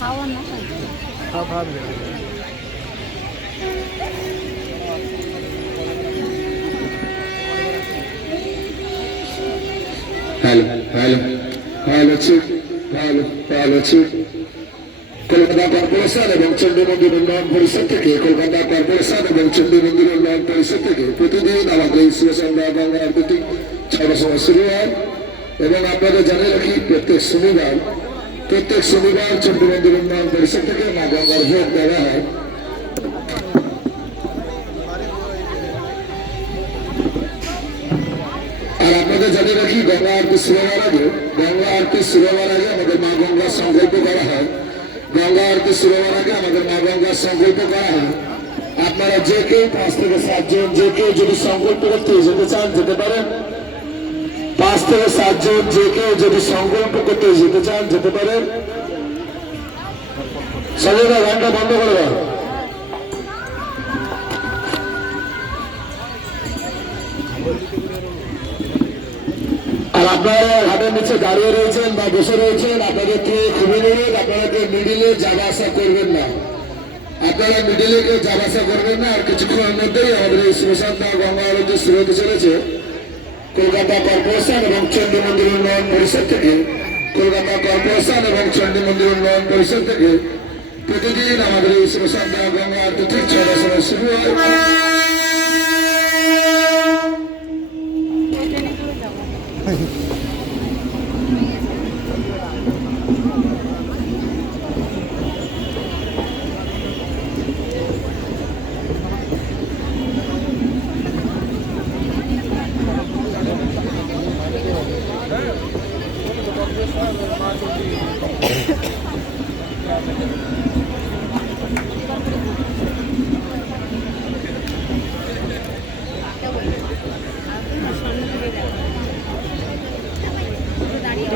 খাওয়া না খাওয়া hello hello hello hello hello Kolkata corporation এবং চণ্ডী মন্দির উন্নয়ন পরিষদ থেকে কলকাতা কর্পোরেশন এবং চণ্ডী মন্দির উন্নয়ন পরিষদ থেকে প্রতিদিন আমাদের এই সুসন্ধ্যা গঙ্গা আরতি 6টার সময় শুরু হয় এবং আপনাদের জানিয়ে রাখি প্রত্যেক শনিবার চণ্ডী মন্দির উন্নয়ন পরিষদ থেকে মা গঙ্গার ভোগ দেওয়া হয়। আর আপনাদের জানিয়ে রাখি গঙ্গা আরতি শুরু হওয়ার আগে আমাদের মা গঙ্গার সংকল্প করা হয়। গঙ্গা আরতি শুরু হওয়ার আগে আমাদের মা গঙ্গার সংকল্প করা হয়। আপনারা যে কেউ 5 থেকে 7 জন যে কেউ যদি সংকল্প করতে যেতে চান যেতে পারেন। 5 থেকে 7 জন যে কেউ যদি সংকল্প করতে যেতে চান যেতে পারেন। সবাই গানটা বন্ধ করে দাও। আর আপনারা ঘাটের নিচে দাঁড়িয়ে রয়েছেন বা বসে রয়েছেন, আপনাদেরকে খুবই অনুরোধ আপনাদেরকে মিডিলে যাওয়া আসা করবেন না। আপনারা মিডিলে কেউ যাওয়া আসা করবেন না। আর কিছুক্ষণের মধ্যেই আমাদের এই সুসন্ধ্যা গঙ্গা আরতি শুরু হতে চলেছে কলকাতা কর্পোরেশন এবং চণ্ডী মন্দির উন্নয়ন পরিষদ থেকে। কলকাতা কর্পোরেশন এবং চণ্ডী মন্দির উন্নয়ন পরিষদ থেকে প্রতিদিন আমাদের এই সুসন্ধ্যা গঙ্গা আরতি ঠিক 6টার সময় শুরু হয়।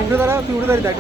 উঠে দাঁড়া, তুই উঠে দাঁড়িয়ে দেখ।